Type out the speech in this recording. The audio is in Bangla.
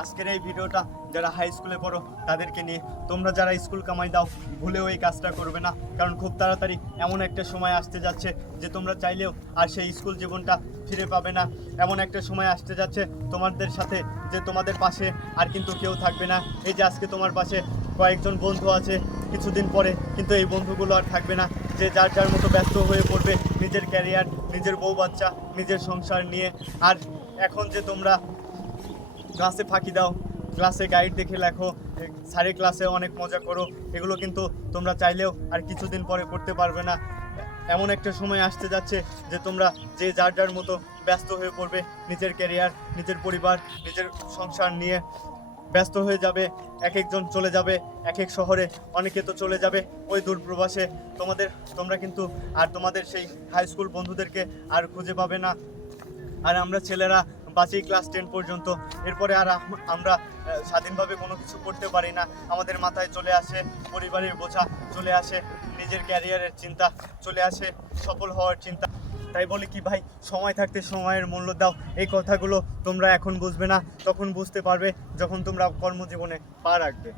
আজকের এই ভিডিওটা যারা হাই স্কুলে পড়ো তাদেরকে নিয়ে। তোমরা যারা স্কুল কামাই দাও ভুলেও এই কাজটা করবে না, কারণ খুব তাড়াতাড়ি এমন একটা সময় আসতে যাচ্ছে যে তোমরা চাইলেও আর সেই স্কুল জীবনটা ফিরে পাবে না। এমন একটা সময় আসতে যাচ্ছে তোমাদের সাথে যে তোমাদের পাশে আর কিন্তু কেউ থাকবে না। এই যে আজকে তোমার পাশে কয়েকজন বন্ধু আছে, কিছুদিন পরে কিন্তু এই বন্ধুগুলো আর থাকবে না। যে যার যার মতো ব্যস্ত হয়ে পড়বে নিজের ক্যারিয়ার, নিজের বউ বাচ্চা, নিজের সংসার নিয়ে। আর এখন যে তোমরা ক্লাসে ফাঁকি দাও, ক্লাসে গাইড দেখে লেখো, স্যারের ক্লাসে অনেক মজা করো, এগুলো কিন্তু তোমরা চাইলেও আর কিছুদিন পরে করতে পারবে না। এমন একটা সময় আসতে যাচ্ছে যে তোমরা যে যার যার মতো ব্যস্ত হয়ে পড়বে নিজের ক্যারিয়ার, নিজের পরিবার, নিজের সংসার নিয়ে ব্যস্ত হয়ে যাবে। এক একজন চলে যাবে এক এক শহরে, অনেকে তো চলে যাবে ওই দূর প্রবাসে। তোমরা কিন্তু আর তোমাদের সেই হাই স্কুল বন্ধুদেরকে আর খুঁজে পাবে না। আর আমরা ছেলেরা বাঁচি ক্লাস 10 পর্যন্ত, এরপরে আর আমরা স্বাধীনভাবে কোনো কিছু করতে পারি না। আমাদের মাথায় চলে আসে পরিবারের বোঝা, চলে আসে নিজের ক্যারিয়ারের চিন্তা, চলে আসে সফল হওয়ার চিন্তা। তাই বলি কি ভাই, সময় থাকতে সময়ের মূল্য দাও। এই কথাগুলো তোমরা এখন বুঝবে না, তখন বুঝতে পারবে যখন তোমরা কর্মজীবনে পা রাখবে।